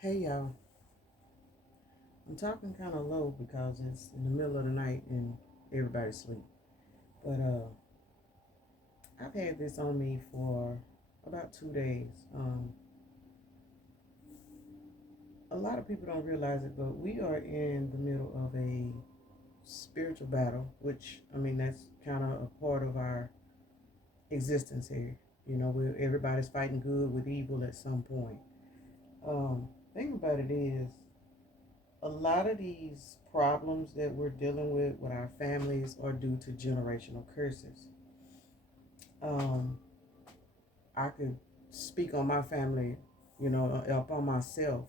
Hey y'all, I'm talking kind of low because it's in the middle of the night and everybody's asleep. But I've had this on me for about 2 days. A lot of people don't realize it, but we are in the middle of a spiritual battle, which I mean that's kind of a part of our existence here. Everybody's fighting good with evil at some point. Thing about it is, a lot of these problems that we're dealing with our families are due to generational curses. Um, I could speak on my family, upon myself.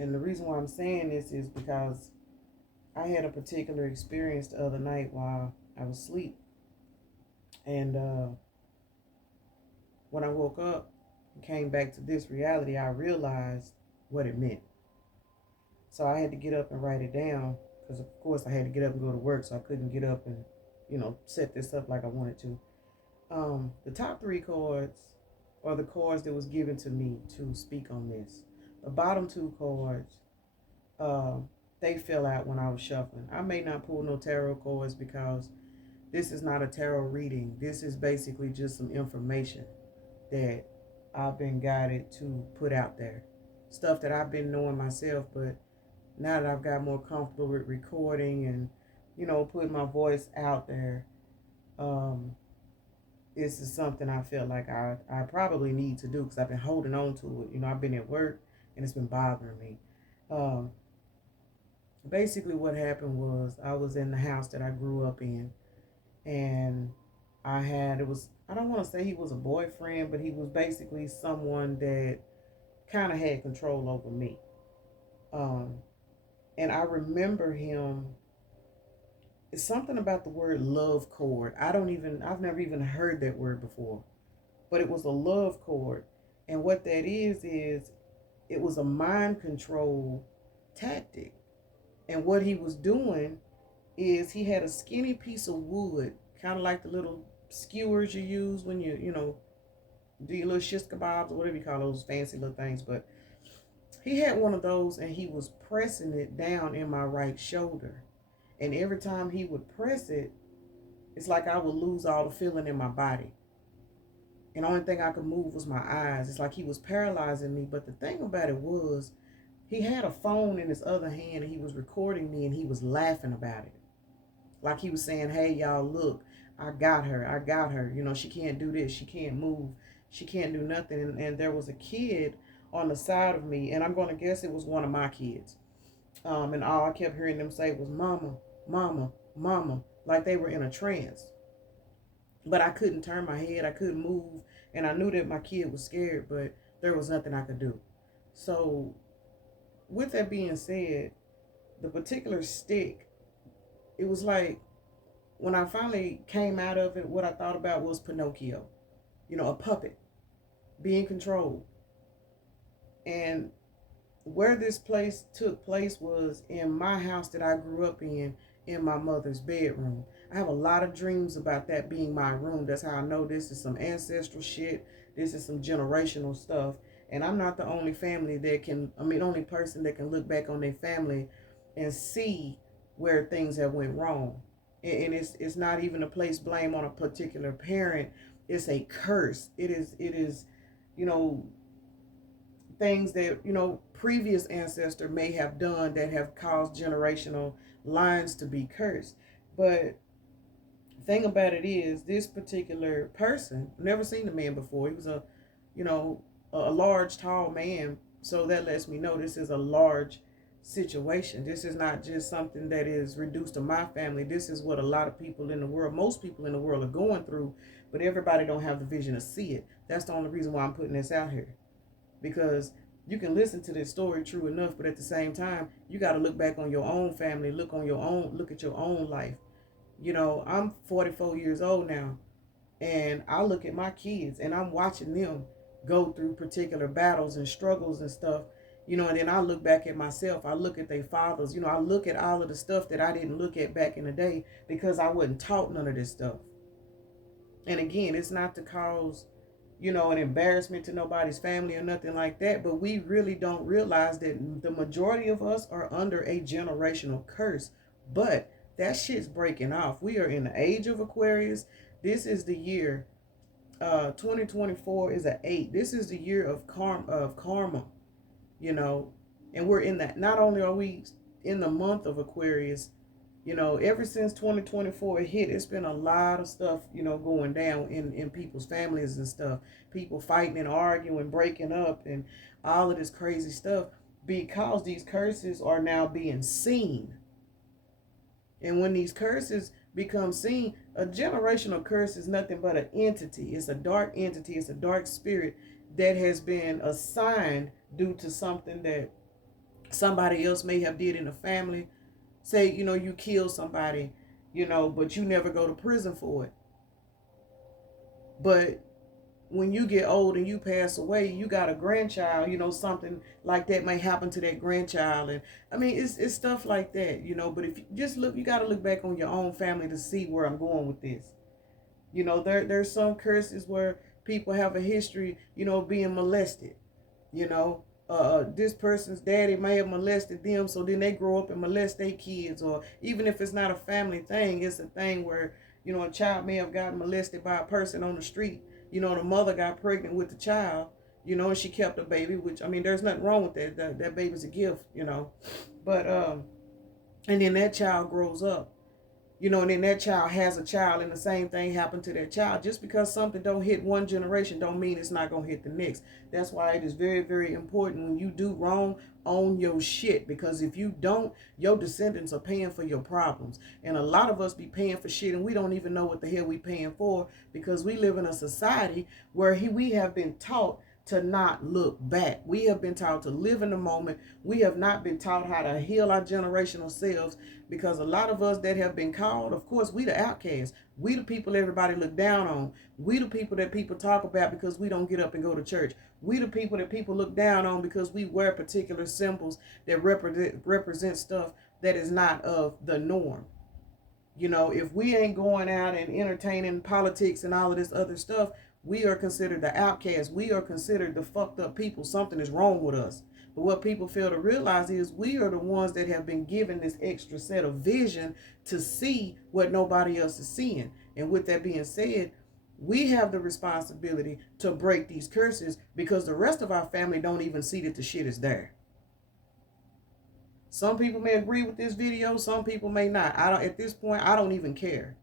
And the reason why I'm saying this is because I had a particular experience the other night while I was asleep. And when I woke up and came back to this reality, I realized what it meant. So I had to get up and write it down because, of course, I had to get up and go to work, so I couldn't get up and, set this up like I wanted to. The top three chords are the chords that was given to me to speak on this. The bottom two chords, uh, they fell out when I was shuffling. I may not pull no tarot cards because this is not a tarot reading. This is basically just some information that I've been guided to put out there. Stuff that I've been knowing myself, but now that I've got more comfortable with recording and, putting my voice out there, um, this is something I feel like I probably need to do because I've been holding on to it. I've been at work and it's been bothering me. Um, Basically, what happened was I was in the house that I grew up in, and I don't want to say he was a boyfriend, but he was basically someone that kind of had control over me. Um, and I remember him. It's something about the word love cord. I've never even heard that word before, but it was a love cord. And what that is it was a mind control tactic. And what he was doing is he had a skinny piece of wood, kind of like the little skewers you use when you do your little shish kebabs or whatever you call those fancy little things. But he had one of those and he was pressing it down in my right shoulder. And every time he would press it, it's like I would lose all the feeling in my body. And the only thing I could move was my eyes. It's like he was paralyzing me. But the thing about it was, he had a phone in his other hand and he was recording me and he was laughing about it. Like he was saying, hey, y'all, look, I got her. I got her. She can't do this. She can't move. She can't do nothing. And there was a kid on the side of me. And I'm going to guess it was one of my kids. And all I kept hearing them say was, mama, mama, mama. Like they were in a trance. But I couldn't turn my head. I couldn't move. And I knew that my kid was scared, but there was nothing I could do. So with that being said, the particular stick, it was like when I finally came out of it, what I thought about was Pinocchio, a puppet being controlled. And where this place took place was in my house that I grew up in my mother's bedroom. I have a lot of dreams about that being my room. That's how I know this is some ancestral shit. This is some generational stuff. And I'm not the only only person that can look back on their family and see where things have went wrong. And it's not even a place blame on a particular parent. It's a curse. It is, you know, things that previous ancestor may have done that have caused generational lines to be cursed. But thing about it is, this particular person, never seen the man before. He was you know a large tall man, so that lets me know this is a large situation. This is not just something that is reduced to my family. This is what a lot of people in the world, most people in the world, are going through, but everybody don't have the vision to see it. That's the only reason why I'm putting this out here, because you can listen to this story true enough, but at the same time, you got to look back on your own family, look at your own life. I'm 44 years old now, and I look at my kids and I'm watching them go through particular battles and struggles and stuff, and then I look back at myself. I look at their fathers, I look at all of the stuff that I didn't look at back in the day because I wasn't taught none of this stuff. And again, it's not to cause an embarrassment to nobody's family or nothing like that. But we really don't realize that the majority of us are under a generational curse. But that shit's breaking off. We are in the age of Aquarius. This is the year 2024 is an 8. This is the year of karma, and we're in that. Not only are we in the month of Aquarius, ever since 2024 hit, it's been a lot of stuff, going down in people's families and stuff. People fighting and arguing, breaking up, and all of this crazy stuff because these curses are now being seen. And when these curses become seen, a generational curse is nothing but an entity. It's a dark entity. It's a dark spirit that has been assigned due to something that somebody else may have did in the family. Say, you kill somebody, but you never go to prison for it. But when you get old and you pass away, you got a grandchild, something like that may happen to that grandchild. And I mean, it's stuff like that, but if you just look, you got to look back on your own family to see where I'm going with this. There's some curses where people have a history, being molested, this person's daddy may have molested them, so then they grow up and molest their kids. Or even if it's not a family thing, it's a thing where, a child may have gotten molested by a person on the street. The mother got pregnant with the child, and she kept the baby, which, I mean, there's nothing wrong with that. That baby's a gift, But, and then that child grows up, and then that child has a child, and the same thing happened to that child. Just because something don't hit one generation don't mean it's not going to hit the next. That's why it is very, very important when you do wrong, own your shit. Because if you don't, your descendants are paying for your problems. And a lot of us be paying for shit, and we don't even know what the hell we paying for, because we live in a society where we have been taught to not look back. We have been taught to live in the moment. We have not been taught how to heal our generational selves, because a lot of us that have been called, of course, we the outcasts. We the people everybody look down on. We the people that people talk about because we don't get up and go to church. We the people that people look down on because we wear particular symbols that represent stuff that is not of the norm. If we ain't going out and entertaining politics and all of this other stuff, we are considered the outcasts. We are considered the fucked up people. Something is wrong with us. But what people fail to realize is we are the ones that have been given this extra set of vision to see what nobody else is seeing. And with that being said, we have the responsibility to break these curses, because the rest of our family don't even see that the shit is there. Some people may agree with this video. Some people may not. At this point, I don't even care.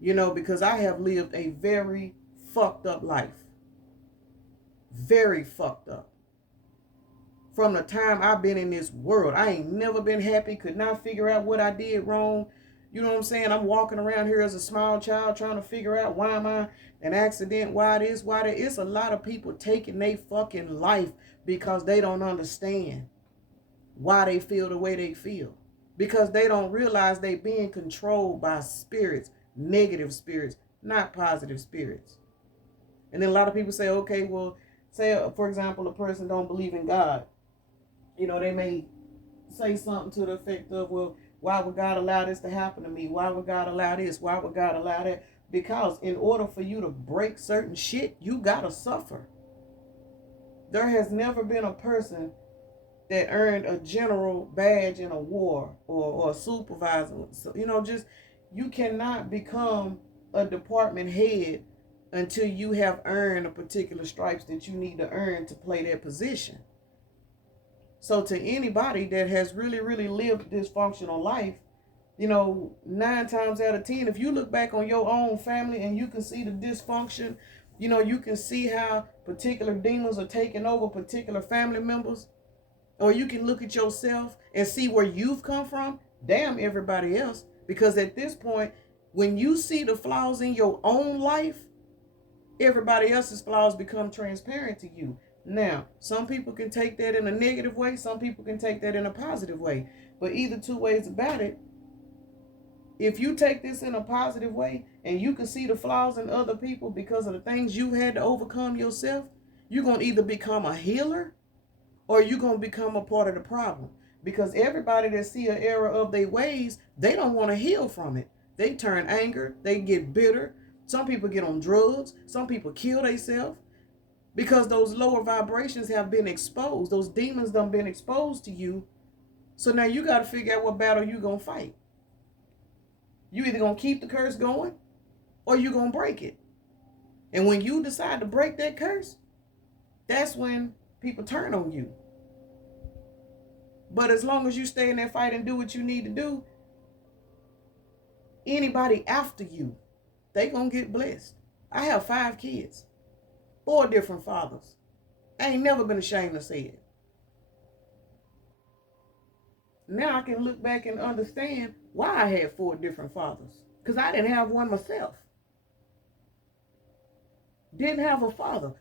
Because I have lived a very fucked up life. Very fucked up. From the time I've been in this world, I ain't never been happy, could not figure out what I did wrong. You know what I'm saying? I'm walking around here as a small child trying to figure out, why am I an accident? Why this? Why that? It's a lot of people taking their fucking life because they don't understand why they feel the way they feel. Because they don't realize they being controlled by spirits, negative spirits, not positive spirits. And then a lot of people say, okay, well, say, for example, a person don't believe in God. They may say something to the effect of, well, why would God allow this to happen to me? Why would God allow this? Why would God allow that? Because in order for you to break certain shit, you gotta suffer. There has never been a person that earned a general badge in a war, or a supervisor. So, you cannot become a department head until you have earned a particular stripes that you need to earn to play that position. So to anybody that has really, really lived this dysfunctional life, 9 times out of 10, if you look back on your own family and you can see the dysfunction, you can see how particular demons are taking over particular family members, or you can look at yourself and see where you've come from, damn everybody else. Because at this point, when you see the flaws in your own life, everybody else's flaws become transparent to you. Now, some people can take that in a negative way. Some people can take that in a positive way. But either two ways about it, if you take this in a positive way and you can see the flaws in other people because of the things you had to overcome yourself, you're going to either become a healer or you're going to become a part of the problem. Because everybody that see an error of their ways, they don't want to heal from it. They turn anger. They get bitter. Some people get on drugs. Some people kill themselves because those lower vibrations have been exposed. Those demons done been exposed to you. So now you got to figure out what battle you going to fight. You either going to keep the curse going or you going to break it. And when you decide to break that curse, that's when people turn on you. But as long as you stay in that fight and do what you need to do, anybody after you, they gonna get blessed. I have 5 kids, 4 different fathers. I ain't never been ashamed to say it. Now I can look back and understand why I had 4 different fathers. Because I didn't have one myself. Didn't have a father.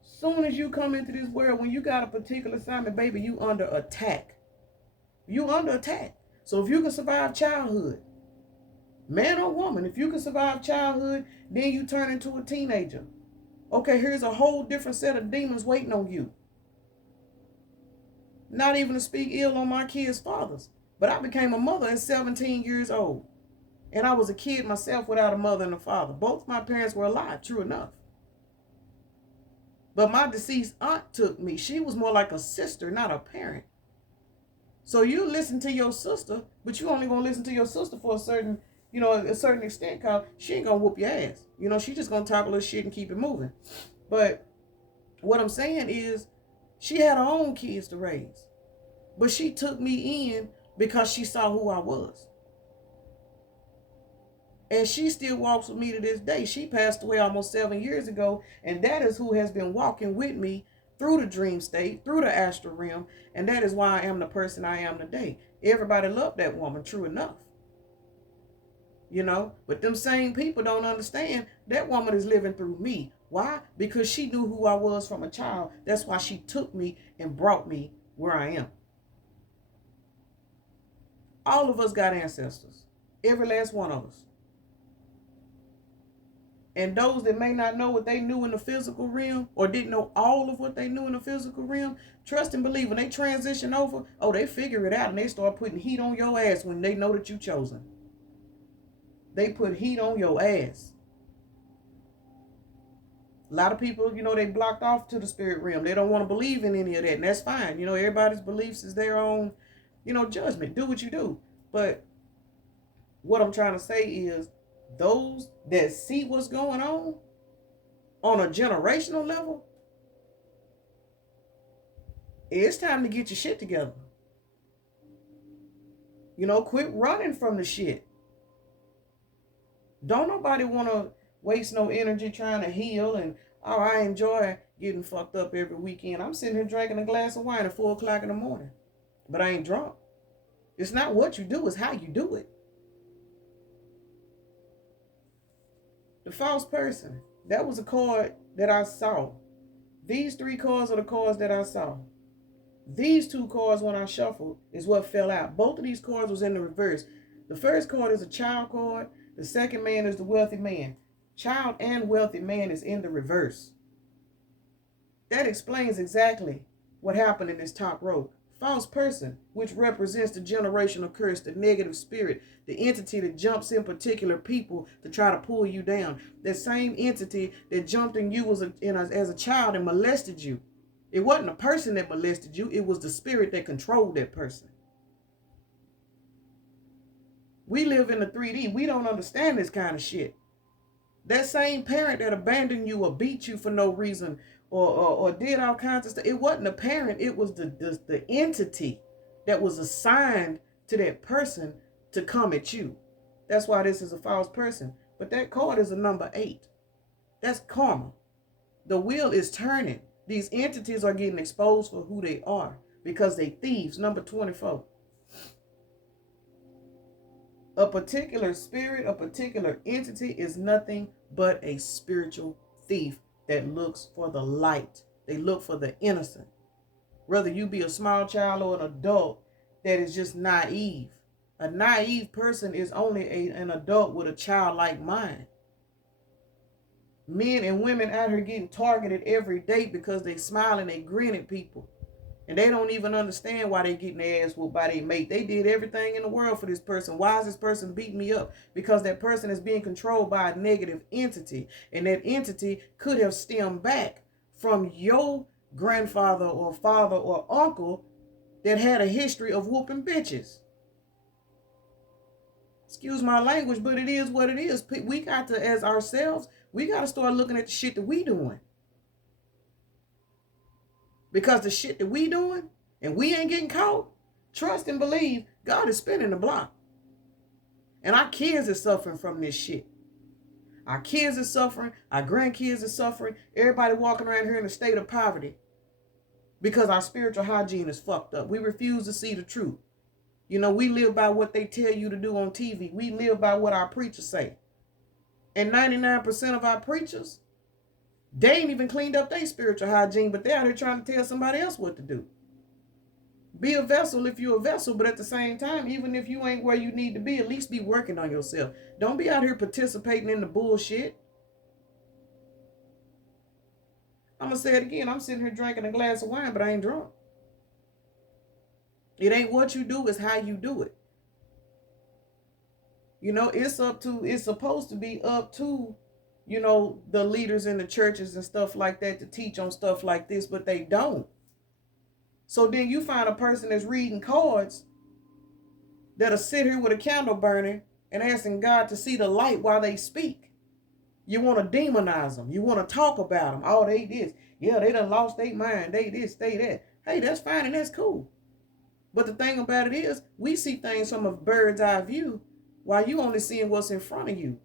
Soon as you come into this world, when you got a particular assignment, baby, you under attack. You under attack. So if you can survive childhood, man or woman, if you can survive childhood, then you turn into a teenager. Okay, here's a whole different set of demons waiting on you. Not even to speak ill on my kids' fathers. But I became a mother at 17 years old. And I was a kid myself without a mother and a father. Both my parents were alive, true enough. But my deceased aunt took me. She was more like a sister, not a parent. So you listen to your sister, but you only gonna listen to your sister for a certain extent, cause she ain't gonna whoop your ass. She just gonna talk a little shit and keep it moving. But what I'm saying is, she had her own kids to raise. But she took me in because she saw who I was. And she still walks with me to this day. She passed away almost 7 years ago. And that is who has been walking with me through the dream state, through the astral realm. And that is why I am the person I am today. Everybody loved that woman, true enough. But them same people don't understand that woman is living through me. Why? Because she knew who I was from a child. That's why she took me and brought me where I am. All of us got ancestors. Every last one of us. And those that may not know what they knew in the physical realm, or didn't know all of what they knew in the physical realm, trust and believe when they transition over, they figure it out and they start putting heat on your ass when they know that you chosen. They put heat on your ass. A lot of people, they blocked off to the spirit realm. They don't want to believe in any of that, and that's fine. Everybody's beliefs is their own, judgment. Do what you do. But what I'm trying to say is, those that see what's going on a generational level, it's time to get your shit together. Quit running from the shit. Don't nobody want to waste no energy trying to heal and, I enjoy getting fucked up every weekend. I'm sitting here drinking a glass of wine at 4 o'clock in the morning, but I ain't drunk. It's not what you do, it's how you do it. The false person, that was a card that I saw. These 3 cards are the cards that I saw. These 2 cards, when I shuffled, is what fell out. Both of these cards was in the reverse. The first card is a child card. The second man is the wealthy man. Child and wealthy man is in the reverse. That explains exactly what happened in this top row. False person, which represents the generational curse, the negative spirit, the entity that jumps in particular people to try to pull you down. That same entity that jumped in you as a child and molested you. It wasn't a person that molested you. It was the spirit that controlled that person. We live in the 3D. We don't understand this kind of shit. That same parent that abandoned you or beat you for no reason or did all kinds of stuff, it wasn't a parent. It was the entity that was assigned to that person to come at you. That's why this is a false person. But that card is a number 8. That's karma. The wheel is turning. These entities are getting exposed for who they are because they thieves. Number 24. A particular spirit, a particular entity is nothing but a spiritual thief that looks for the light. They look for the innocent. Whether you be a small child or an adult that is just naive. A naive person is only an adult with a childlike mind. Men and women out here getting targeted every day because they smile and they grin at people. And they don't even understand why they getting their ass whooped by their mate. They did everything in the world for this person. Why is this person beating me up? Because that person is being controlled by a negative entity. And that entity could have stemmed back from your grandfather or father or uncle that had a history of whooping bitches. Excuse my language, but it is what it is. We got to, as ourselves, we got to start looking at the shit that we doing. Because the shit that we doing, and we ain't getting caught, trust and believe, God is spinning the block. And our kids are suffering from this shit. Our kids are suffering. Our grandkids are suffering. Everybody walking around here in a state of poverty. Because our spiritual hygiene is fucked up. We refuse to see the truth. You know, we live by what they tell you to do on TV. We live by what our preachers say. And 99% of our preachers, they ain't even cleaned up their spiritual hygiene, but they're out here trying to tell somebody else what to do. Be a vessel if you're a vessel, but at the same time, even if you ain't where you need to be, at least be working on yourself. Don't be out here participating in the bullshit. I'm going to say it again. I'm sitting here drinking a glass of wine, but I ain't drunk. It ain't what you do, it's how you do it. You know, it's supposed to be up to, you know, the leaders in the churches and stuff like that to teach on stuff like this, but they don't. So then you find a person that's reading cards that'll sit here with a candle burning and asking God to see the light while they speak. You want to demonize them. You want to talk about them. Oh, they this. Yeah, they done lost their mind. They this, they that. Hey, that's fine and that's cool. But the thing about it is, we see things from a bird's eye view while you only seeing what's in front of you.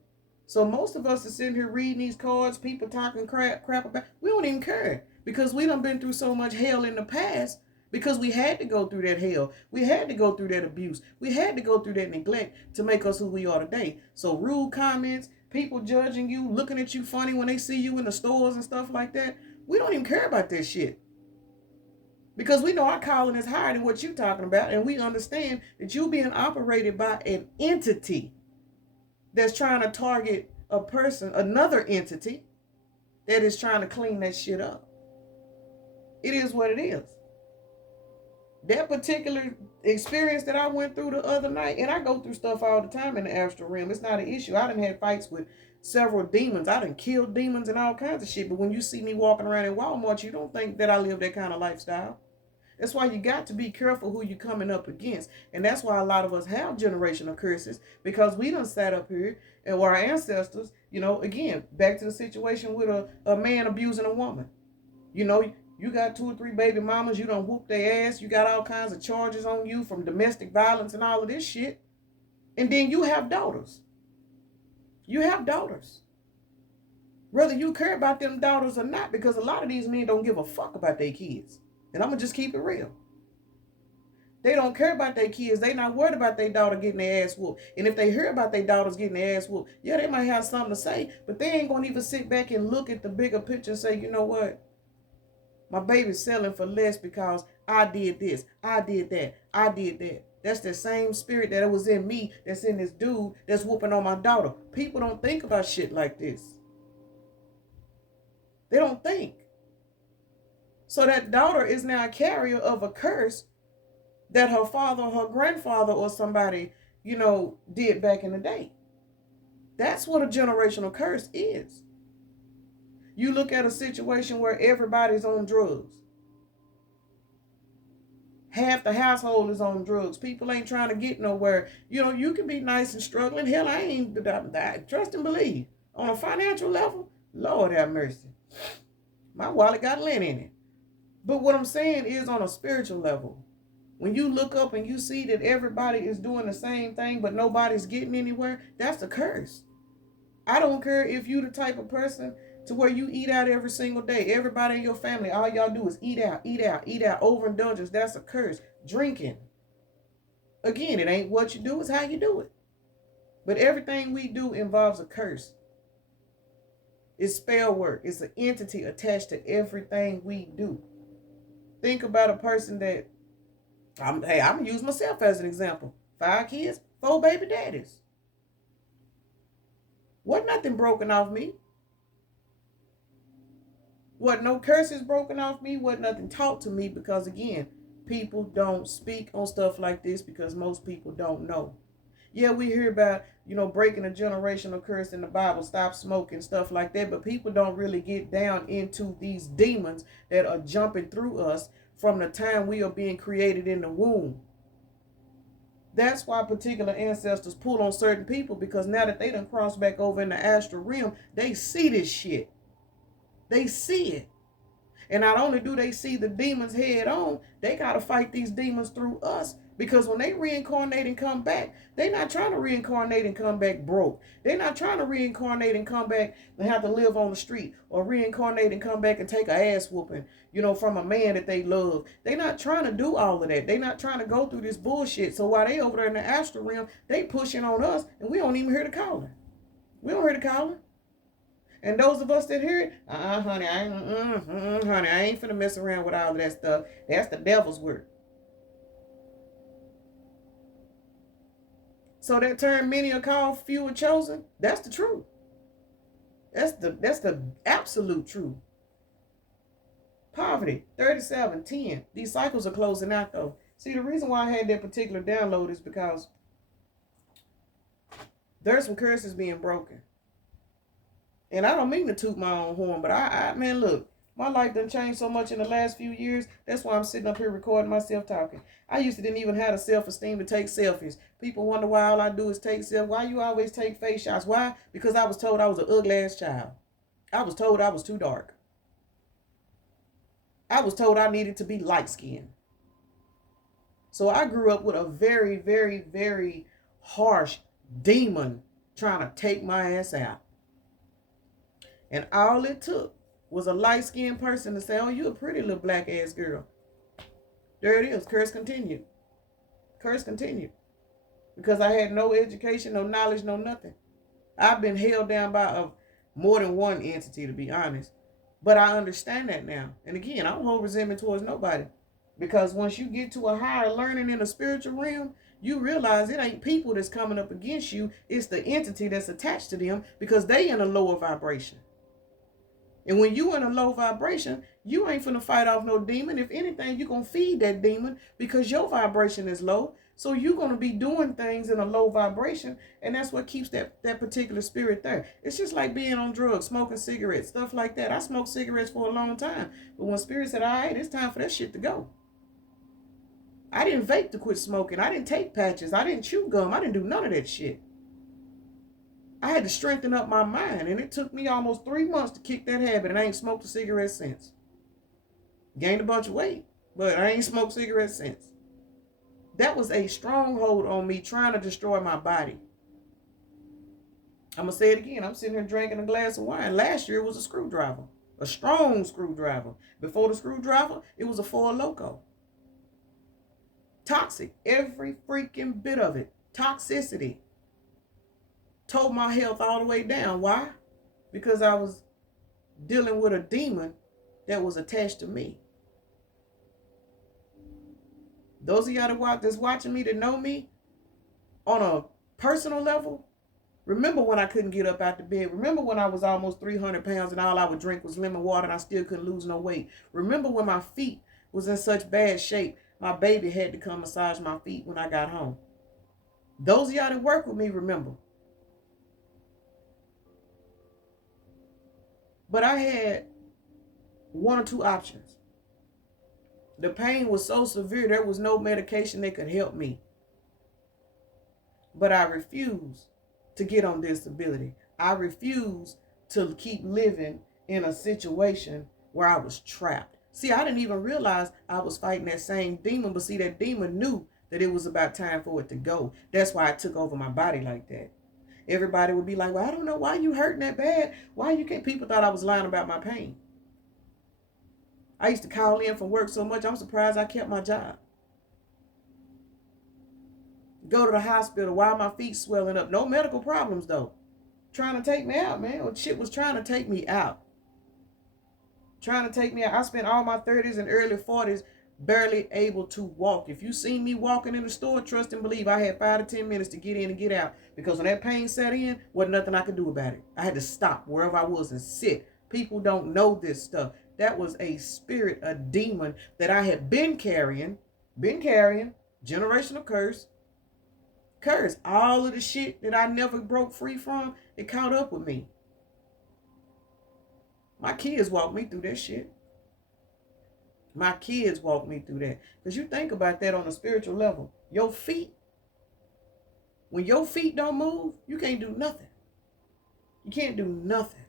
So most of us are sitting here reading these cards, people talking crap about, we don't even care because we done been through so much hell in the past because we had to go through that hell. We had to go through that abuse. We had to go through that neglect to make us who we are today. So rude comments, people judging you, looking at you funny when they see you in the stores and stuff like that, we don't even care about that shit. Because we know our calling is higher than what you're talking about. And we understand that you're being operated by an entity that's trying to target a person, another entity that is trying to clean that shit up. It is what it is. That particular experience that I went through the other night, and I go through stuff all the time in the astral realm. It's not an issue. I done had fights with several demons. I done killed demons and all kinds of shit. But when you see me walking around in Walmart, you don't think that I live that kind of lifestyle. That's why you got to be careful who you're coming up against. And that's why a lot of us have generational curses, because we done sat up here and our ancestors, you know, again, back to the situation with a man abusing a woman. You know, you got 2 or 3 baby mamas, you done whoop their ass, you got all kinds of charges on you from domestic violence and all of this shit. And then you have daughters. You have daughters. Whether you care about them daughters or not, because a lot of these men don't give a fuck about their kids. And I'm going to just keep it real. They don't care about their kids. They not worried about their daughter getting their ass whooped. And if they hear about their daughters getting their ass whooped, yeah, they might have something to say, but they ain't going to even sit back and look at the bigger picture and say, you know what? My baby's selling for less because I did this, I did that, I did that. That's the same spirit that was in me that's in this dude that's whooping on my daughter. People don't think about shit like this. They don't think. So that daughter is now a carrier of a curse that her father or her grandfather or somebody, you know, did back in the day. That's what a generational curse is. You look at a situation where everybody's on drugs. Half the household is on drugs. People ain't trying to get nowhere. You know, you can be nice and struggling. Hell, I ain't trust and believe. On a financial level, Lord have mercy. My wallet got lint in it. But what I'm saying is on a spiritual level, when you look up and you see that everybody is doing the same thing, but nobody's getting anywhere, that's a curse. I don't care if you the type of person to where you eat out every single day. Everybody in your family, all y'all do is eat out, eat out, eat out. Overindulgence, that's a curse. Drinking. Again, it ain't what you do, it's how you do it. But everything we do involves a curse. It's spell work. It's an entity attached to everything we do. Think about a person that, I'm going to use myself as an example. 5 kids, 4 baby daddies. Wasn't nothing broken off me. Wasn't no curses broken off me, wasn't nothing taught to me, because again, people don't speak on stuff like this because most people don't know. Yeah, we hear about, breaking a generational curse in the Bible, stop smoking, stuff like that, but people don't really get down into these demons that are jumping through us from the time we are being created in the womb. That's why particular ancestors pull on certain people, because now that they done crossed back over in the astral realm, they see this shit. They see it. And not only do they see the demons head on, they got to fight these demons through us. Because when they reincarnate and come back, they're not trying to reincarnate and come back broke. They're not trying to reincarnate and come back and have to live on the street, or reincarnate and come back and take an ass whooping, from a man that they love. They're not trying to do all of that. They're not trying to go through this bullshit. So while they over there in the astral realm, they pushing on us, and we don't even hear the calling. We don't hear the calling. And those of us that hear it, honey, I ain't finna mess around with all of that stuff. That's the devil's work. So that term, many are called, few are chosen, that's the truth. That's the absolute truth. Poverty, 37:10. These cycles are closing out though. See, the reason why I had that particular download is because there's some curses being broken. And I don't mean to toot my own horn, but man, look, my life done changed so much in the last few years. That's why I'm sitting up here recording myself talking. I used to didn't even have the self-esteem to take selfies. People wonder why all I do is take selfies. Why you always take face shots? Why? Because I was told I was an ugly ass child. I was told I was too dark. I was told I needed to be light skinned. So I grew up with a very, very, very harsh demon trying to take my ass out. And all it took was a light-skinned person to say, oh, you a pretty little black-ass girl. There it is. Curse continued. Curse continued. Because I had no education, no knowledge, no nothing. I've been held down by more than one entity, to be honest. But I understand that now. And again, I don't hold resentment towards nobody. Because once you get to a higher learning in the spiritual realm, you realize it ain't people that's coming up against you. It's the entity that's attached to them, because they in a lower vibration. And when you in a low vibration, you ain't finna fight off no demon. If anything, you're going to feed that demon, because your vibration is low. So you're going to be doing things in a low vibration. And that's what keeps that particular spirit there. It's just like being on drugs, smoking cigarettes, stuff like that. I smoked cigarettes for a long time. But when spirit said, all right, it's time for that shit to go. I didn't vape to quit smoking. I didn't take patches. I didn't chew gum. I didn't do none of that shit. I had to strengthen up my mind, and it took me almost 3 months to kick that habit, and I ain't smoked a cigarette since. Gained a bunch of weight, but I ain't smoked cigarettes since. That was a stronghold on me, trying to destroy my body. I'm going to say it again. I'm sitting here drinking a glass of wine. Last year it was a screwdriver, a strong screwdriver. Before the screwdriver, it was a Four Loko. Toxic, every freaking bit of it. Toxicity. Told my health all the way down. Why? Because I was dealing with a demon that was attached to me. Those of y'all that's watching me, that know me on a personal level, remember when I couldn't get up out the bed. Remember when I was almost 300 pounds and all I would drink was lemon water and I still couldn't lose no weight. Remember when my feet was in such bad shape, my baby had to come massage my feet when I got home. Those of y'all that work with me remember. But I had one or two options. The pain was so severe, there was no medication that could help me. But I refused to get on disability. I refused to keep living in a situation where I was trapped. See, I didn't even realize I was fighting that same demon, but see, that demon knew that it was about time for it to go. That's why it took over my body like that. Everybody would be like, well, I don't know why you hurting that bad. Why you can't? People thought I was lying about my pain. I used to call in from work so much, I'm surprised I kept my job. Go to the hospital, why my feet swelling up? No medical problems, though. Trying to take me out, man. Well, shit was trying to take me out. Trying to take me out. I spent all my 30s and early 40s barely able to walk. If you see me walking in the store, trust and believe I had 5 to 10 minutes to get in and get out. Because when that pain set in, wasn't nothing I could do about it. I had to stop wherever I was and sit. People don't know this stuff. That was a spirit, a demon that I had been carrying, generational curse. All of the shit that I never broke free from, it caught up with me. My kids walked me through that shit. My kids walked me through that. Because you think about that on a spiritual level. Your feet, when your feet don't move, you can't do nothing. You can't do nothing.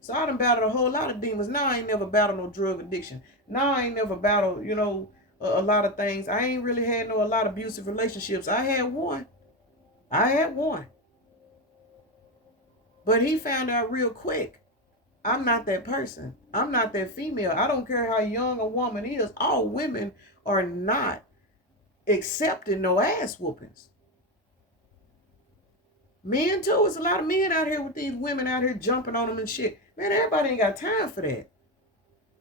So I done battled a whole lot of demons. Now I ain't never battled no drug addiction. Now I ain't never battled, a lot of things. I ain't really had a lot of abusive relationships. I had one. But he found out real quick, I'm not that person. I'm not that female. I don't care how young a woman is. All women are not accepting no ass whoopings. Men too. There's a lot of men out here with these women out here jumping on them and shit. Man, everybody ain't got time for that.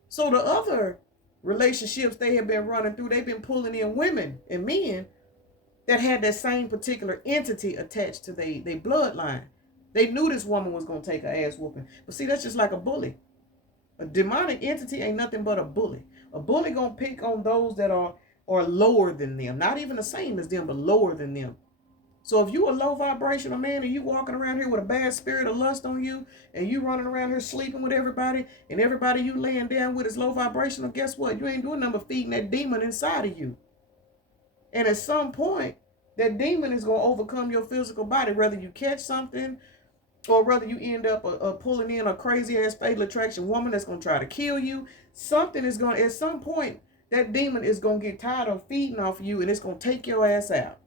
So the other relationships they have been running through, they've been pulling in women and men that had that same particular entity attached to their bloodline. They knew this woman was going to take her ass whooping. But see, that's just like a bully. A demonic entity ain't nothing but a bully. A bully going to pick on those that are lower than them. Not even the same as them, but lower than them. So if you a low vibrational man and you walking around here with a bad spirit of lust on you, and you running around here sleeping with everybody, and everybody you laying down with is low vibrational, guess what? You ain't doing nothing but feeding that demon inside of you. And at some point, that demon is going to overcome your physical body, whether you catch something or whether you end up pulling in a crazy ass fatal attraction woman that's going to try to kill you. Something is going to, at some point, that demon is going to get tired of feeding off you, and it's going to take your ass out.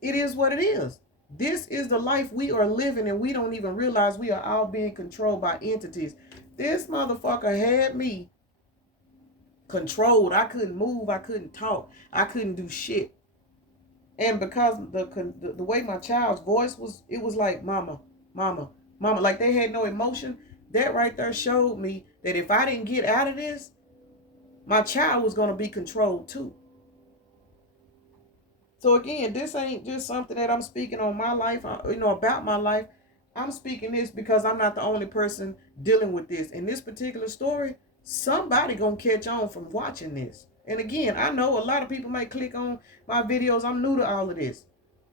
It is what it is. This is the life we are living, and we don't even realize we are all being controlled by entities. This motherfucker had me controlled. I couldn't move. I couldn't talk. I couldn't do shit. And because the way my child's voice was, it was like, mama, mama, mama. Like they had no emotion. That right there showed me that if I didn't get out of this, my child was going to be controlled too. So again, this ain't just something that I'm speaking on my life, about my life. I'm speaking this because I'm not the only person dealing with this. In this particular story, somebody gonna catch on from watching this. And again, I know a lot of people might click on my videos. I'm new to all of this.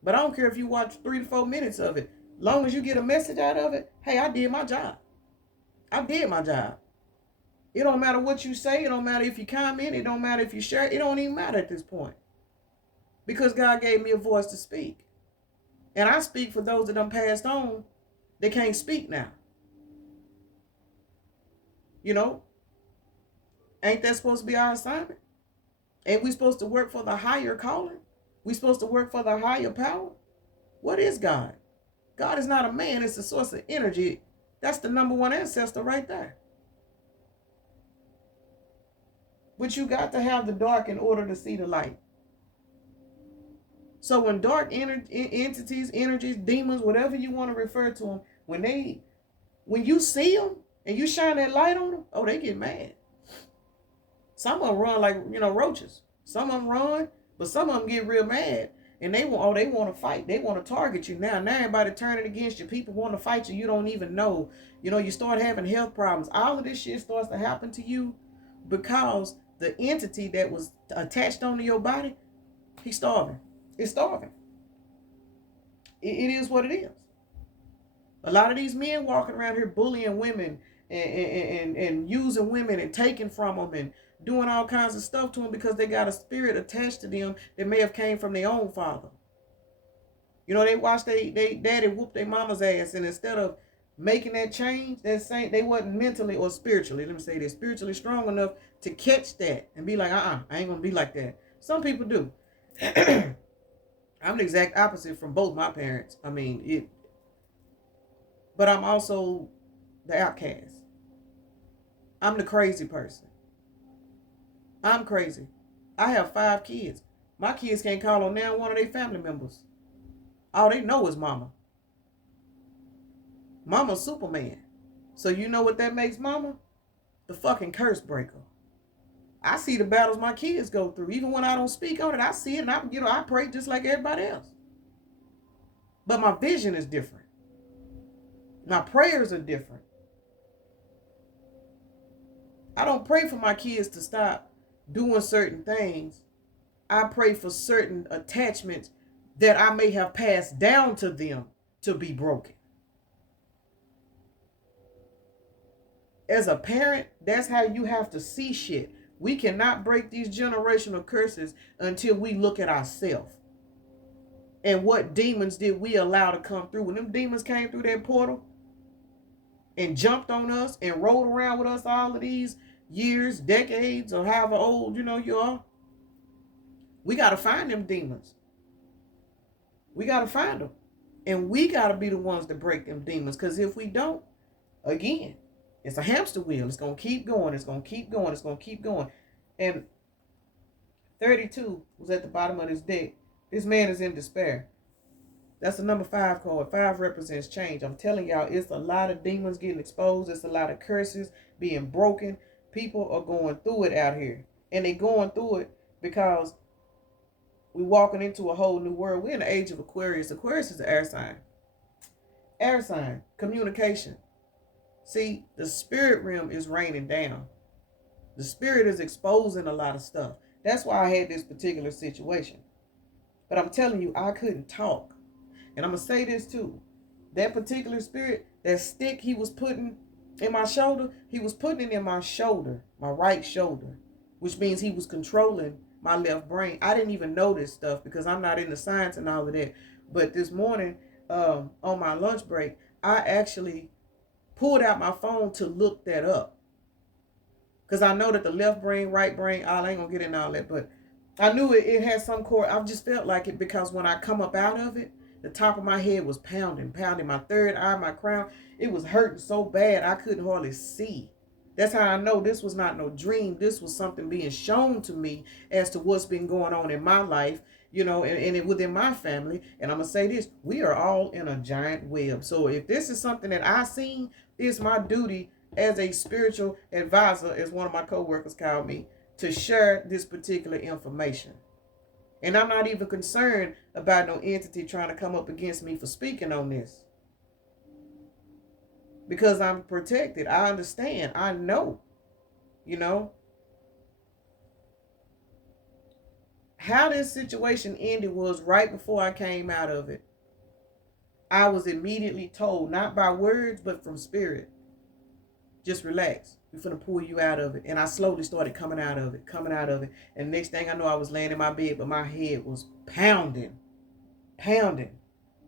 But I don't care if you watch 3 to 4 minutes of it. Long as you get a message out of it, hey, I did my job. I did my job. It don't matter what you say. It don't matter if you comment. It don't matter if you share. It don't even matter at this point. Because God gave me a voice to speak. And I speak for those that done passed on. They can't speak now. Ain't that supposed to be our assignment? Ain't we supposed to work for the higher calling? We supposed to work for the higher power? What is God? God is not a man. It's a source of energy. That's the number one ancestor right there. But you got to have the dark in order to see the light. So when dark entities, energies, demons, whatever you want to refer to them, when you see them and you shine that light on them, oh, they get mad. Some of them run like, roaches. Some of them run, but some of them get real mad. And they want to fight. They want to target you now. Now everybody turning against you. People want to fight you. You don't even know. You start having health problems. All of this shit starts to happen to you because the entity that was attached onto your body, he's starving. It's starving. It is what it is. A lot of these men walking around here bullying women and using women and taking from them and doing all kinds of stuff to them because they got a spirit attached to them that may have came from their own father. They watched they daddy whoop their mama's ass, and instead of making that change, they wasn't mentally or spiritually, spiritually strong enough to catch that and be like, I ain't gonna be like that. Some people do. I'm the exact opposite from both my parents. But I'm also the outcast. I'm the crazy person. I'm crazy. I have 5 kids. My kids can't call on now one of their family members. All they know is mama. Mama's Superman. So you know what that makes mama? The fucking curse breaker. I see the battles my kids go through. Even when I don't speak on it, I see it, and I pray just like everybody else. But my vision is different. My prayers are different. I don't pray for my kids to stop doing certain things. I pray for certain attachments that I may have passed down to them to be broken. As a parent, that's how you have to see shit. We cannot break these generational curses until we look at ourselves. And what demons did we allow to come through? When them demons came through that portal and jumped on us and rolled around with us all of these years, decades, or however old you are, we got to find them demons. We got to find them. And we got to be the ones to break them demons. Because if we don't, again, it's a hamster wheel. It's going to keep going. It's going to keep going. It's going to keep going. And 32 was at the bottom of this deck. This man is in despair. That's the number 5 card. 5 represents change. I'm telling y'all, it's a lot of demons getting exposed. It's a lot of curses being broken. People are going through it out here. And they're going through it because we're walking into a whole new world. We're in the age of Aquarius. Aquarius is an air sign. Air sign. Communication. See, the spirit realm is raining down. The spirit is exposing a lot of stuff. That's why I had this particular situation. But I'm telling you, I couldn't talk. And I'm going to say this too. That particular spirit, that stick he was putting in my shoulder, he was putting it in my shoulder, my right shoulder, which means he was controlling my left brain. I didn't even know this stuff because I'm not into science and all of that. But this morning, on my lunch break, I actually pulled out my phone to look that up. Because I know that the left brain, right brain, I ain't going to get into all that, but I knew it had some core. I just felt like it because when I come up out of it, the top of my head was pounding. My third eye, my crown, it was hurting so bad I couldn't hardly see. That's how I know this was not no dream. This was something being shown to me as to what's been going on in my life, and within my family. And I'm going to say this, we are all in a giant web. So if this is something that I seen, it's my duty as a spiritual advisor, as one of my co-workers called me, to share this particular information. And I'm not even concerned about no entity trying to come up against me for speaking on this. Because I'm protected. I understand. I know. How this situation ended was right before I came out of it. I was immediately told, not by words, but from spirit, just relax. We're going to pull you out of it. And I slowly started coming out of it. And next thing I know, I was laying in my bed, but my head was pounding.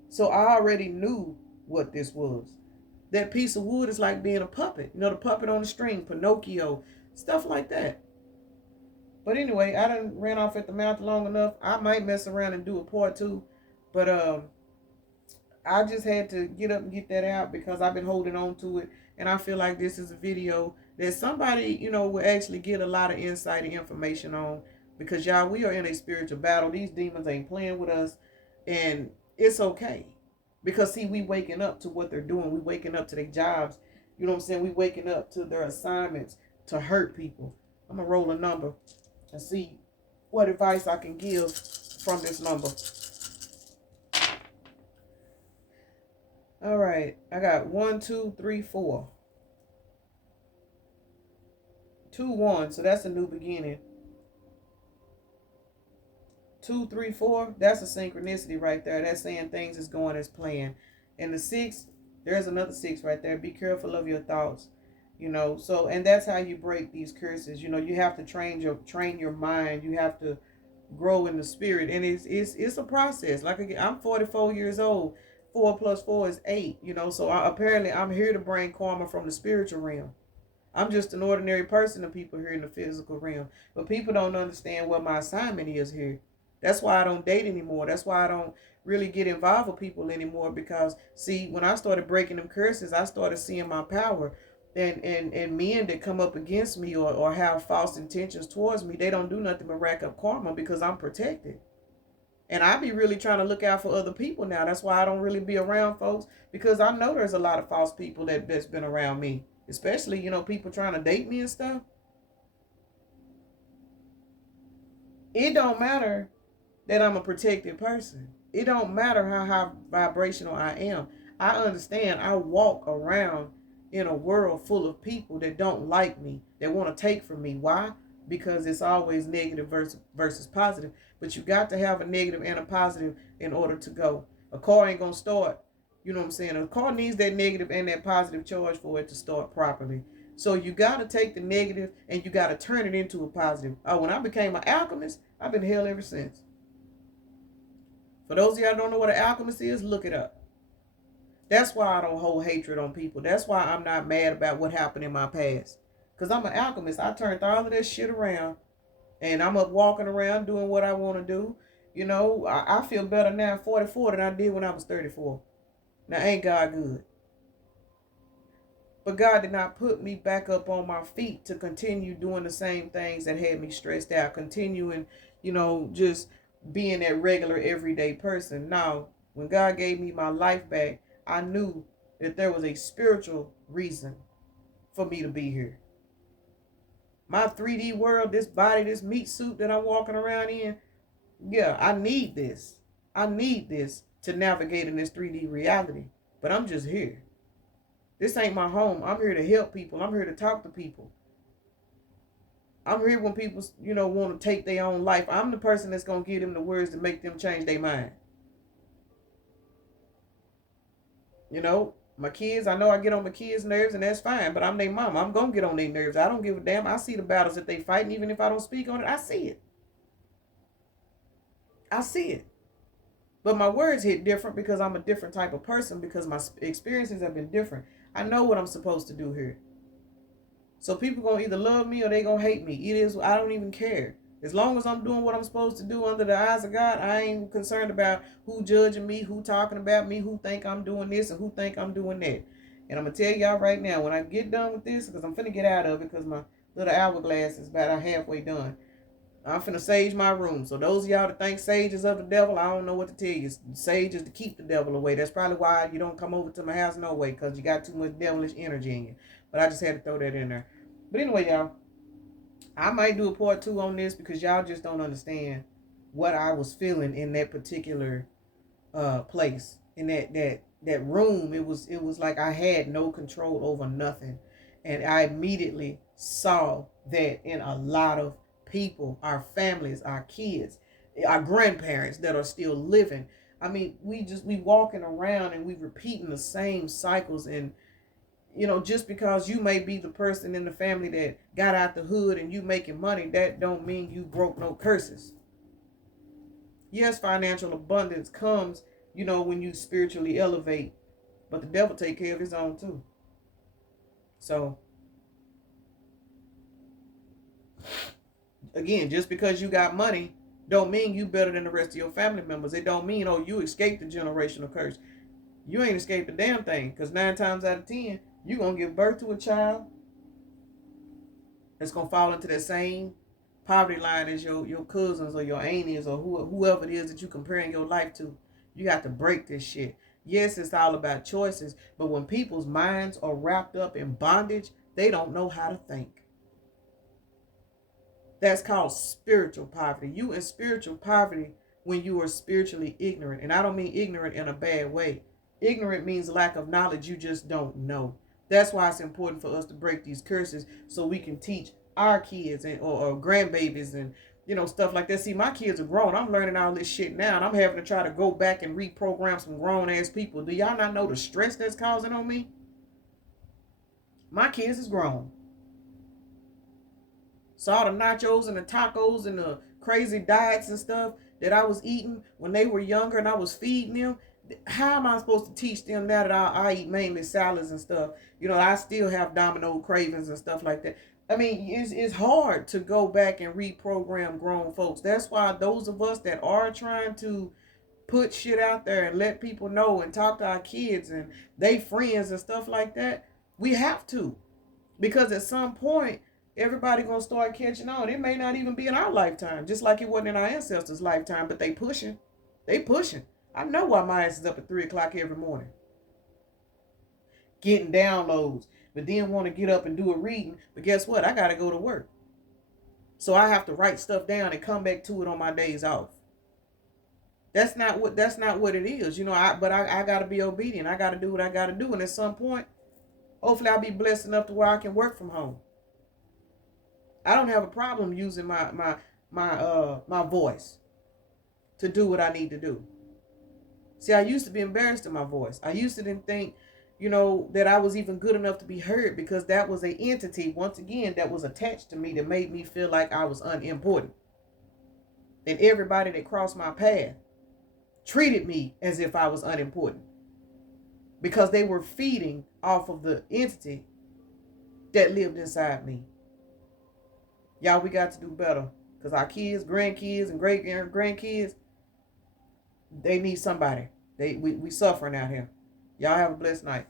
So I already knew what this was. That piece of wood is like being a puppet. The puppet on the string, Pinocchio, stuff like that. But anyway, I done ran off at the mouth long enough. I might mess around and do a part 2. But I just had to get up and get that out because I've been holding on to it. And I feel like this is a video that somebody, will actually get a lot of insight and information on. Because, y'all, we are in a spiritual battle. These demons ain't playing with us. And it's okay. Because, see, we waking up to what they're doing. We waking up to their jobs. You know what I'm saying? We waking up to their assignments to hurt people. I'm going to roll a number and see what advice I can give from this number. All right, I got 1, 2, 3, 4. 2, 1, so that's a new beginning. 2, 3, 4, that's a synchronicity right there. That's saying things is going as planned. And the 6, there's another 6 right there. Be careful of your thoughts. So, and that's how you break these curses. You have to train your mind. You have to grow in the spirit, and it's a process. Like, again, I'm 44 years old. 4 plus 4 is 8, so apparently I'm here to bring karma from the spiritual realm. I'm just an ordinary person to people here in the physical realm. But people don't understand what my assignment is here. That's why I don't date anymore. That's why I don't really get involved with people anymore. Because, see, when I started breaking them curses, I started seeing my power. And men that come up against me or have false intentions towards me, they don't do nothing but rack up karma because I'm protected. And I be really trying to look out for other people now. That's why I don't really be around folks, because I know there's a lot of false people that's been around me. Especially, people trying to date me and stuff. It don't matter that I'm a protected person. It don't matter how high vibrational I am. I understand I walk around in a world full of people that don't like me, that want to take from me. Why? Because it's always negative versus positive. But you got to have a negative and a positive in order to go. A car ain't going to start. You know what I'm saying? A car needs that negative and that positive charge for it to start properly. So you got to take the negative and you got to turn it into a positive. Oh, when I became an alchemist, I've been hell ever since. For those of y'all who don't know what an alchemist is, look it up. That's why I don't hold hatred on people. That's why I'm not mad about what happened in my past. Because I'm an alchemist. I turned all of that shit around. And I'm up walking around doing what I want to do. You know, I feel better now at 44 than I did when I was 34. Now, ain't God good? But God did not put me back up on my feet to continue doing the same things that had me stressed out. Continuing, just being that regular everyday person. Now, when God gave me my life back, I knew that there was a spiritual reason for me to be here. My 3D world, this body, this meat suit that I'm walking around in, yeah, I need this. I need this to navigate in this 3D reality. But I'm just here. This ain't my home. I'm here to help people. I'm here to talk to people. I'm here when people, want to take their own life. I'm the person that's going to give them the words to make them change their mind. My kids, I know I get on my kids' nerves, and that's fine, but I'm their mom. I'm going to get on their nerves. I don't give a damn. I see the battles that they fighting, even if I don't speak on it. I see it. I see it. But my words hit different because I'm a different type of person, because my experiences have been different. I know what I'm supposed to do here. So people going to either love me or they going to hate me. It is, I don't even care. As long as I'm doing what I'm supposed to do under the eyes of God, I ain't concerned about who judging me, who talking about me, who think I'm doing this and who think I'm doing that. And I'm going to tell y'all right now, when I get done with this, because I'm finna get out of it because my little hourglass is about halfway done. I'm finna sage my room. So those of y'all that think sage is of the devil, I don't know what to tell you. Sage is to keep the devil away. That's probably why you don't come over to my house no way, because you got too much devilish energy in you. But I just had to throw that in there. But anyway, y'all, I might do a part 2 on this because y'all just don't understand what I was feeling in that particular place. In that room, it was like I had no control over nothing. And I immediately saw that in a lot of people, our families, our kids, our grandparents that are still living. I mean, we walking around and we repeating the same cycles. And just because you may be the person in the family that got out the hood and you making money, that don't mean you broke no curses. Yes, financial abundance comes, when you spiritually elevate, but the devil take care of his own too. So again, just because you got money don't mean you better than the rest of your family members. It don't mean, you escaped the generational curse. You ain't escaped a damn thing, because 9 times out of 10, you're going to give birth to a child that's going to fall into that same poverty line as your cousins or your aunties or whoever it is that you're comparing your life to. You got to break this shit. Yes, it's all about choices, but when people's minds are wrapped up in bondage, they don't know how to think. That's called spiritual poverty. You in spiritual poverty when you are spiritually ignorant. And I don't mean ignorant in a bad way. Ignorant means lack of knowledge. You just don't know. That's why it's important for us to break these curses so we can teach our kids or grandbabies and stuff like that. See, my kids are grown. I'm learning all this shit now, and I'm having to try to go back and reprogram some grown ass people. Do y'all not know the stress that's causing on me? My kids is grown. Saw the nachos and the tacos and the crazy diets and stuff that I was eating when they were younger and I was feeding them. How am I supposed to teach them now that I eat mainly salads and stuff? I still have domino cravings and stuff like that. I mean, it's hard to go back and reprogram grown folks. That's why those of us that are trying to put shit out there and let people know and talk to our kids and they friends and stuff like that, we have to. Because at some point, everybody gonna start catching on. It may not even be in our lifetime, just like it wasn't in our ancestors' lifetime, but they pushing. They pushing. I know why my ass is up at 3 o'clock every morning. Getting downloads, but then want to get up and do a reading. But guess what? I gotta go to work. So I have to write stuff down and come back to it on my days off. That's not what it is. I gotta be obedient. I gotta do what I gotta do. And at some point, Hopefully I'll be blessed enough to where I can work from home. I don't have a problem using my voice to do what I need to do. See, I used to be embarrassed in my voice. I used to didn't think, that I was even good enough to be heard, because that was an entity, once again, that was attached to me that made me feel like I was unimportant. And everybody that crossed my path treated me as if I was unimportant, because they were feeding off of the entity that lived inside me. Y'all, we got to do better, because our kids, grandkids, and great grandkids, they need somebody. We suffering out here. Y'all have a blessed night.